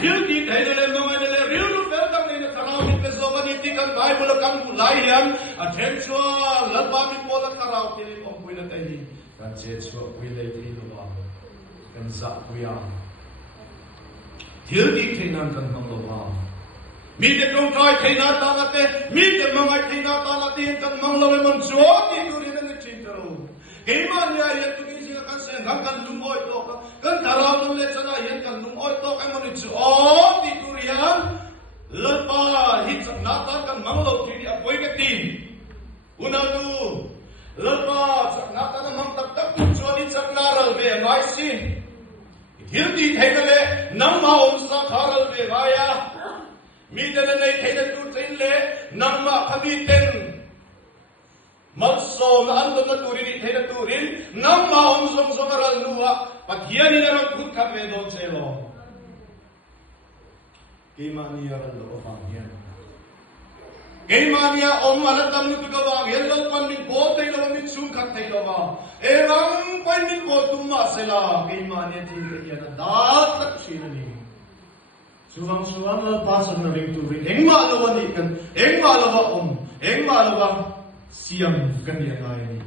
thiếu đi thấy là lên nói là riêu lúc đó tăng này là thằng mình cái số cái đi căn bài bữa căn cũng lại hiền thêm cho lần ba mình mua là thằng thì ông quỳ là cái gì kan chết cho quỳ lấy thì nó vào kan giặc quỳ à thiếu đi thấy năng kan không được vào mi để trong trai thấy năng ta là thế mi để mong ai thấy năng ta là thế kan mong lâu mình chúa thì tôi đi đến cái chuyện đó cái mà nhà hiện tôi nghĩ là kan sẽ ngang kan lung oi to kan thằng nó lên sana hiện kan lung oi to cái mình chúa thì tôi đi ăn lần ba hít sẵn nát ta kan mong lâu thì avoid cái tin unalu lần ba sẵn nát ta mong tập tập chúa đi sẵn nát về nói xin thiếu đi thấy cái lệ nắm màu sa khar về vaya mi đây này thấy là tu tin lệ nắm mà khami tên mất số là ăn được tu đi thấy là tu đi nắm màu sông sông ra lúa và thiệt đi là khut khắp về đông xe lo imani ra lo vàng hiền imani ông mà nó tâm như cái vàng hiền lâu quan mình cố thấy lâu mình sung khắc thấy lâu vàng em quan mình cố tum mà sẽ là imani thì cái hiền là đát tất xin đi suang suang là pasal na ring tu ring engma lo ni kan engma lo om engma lo siam kan dia ngai ni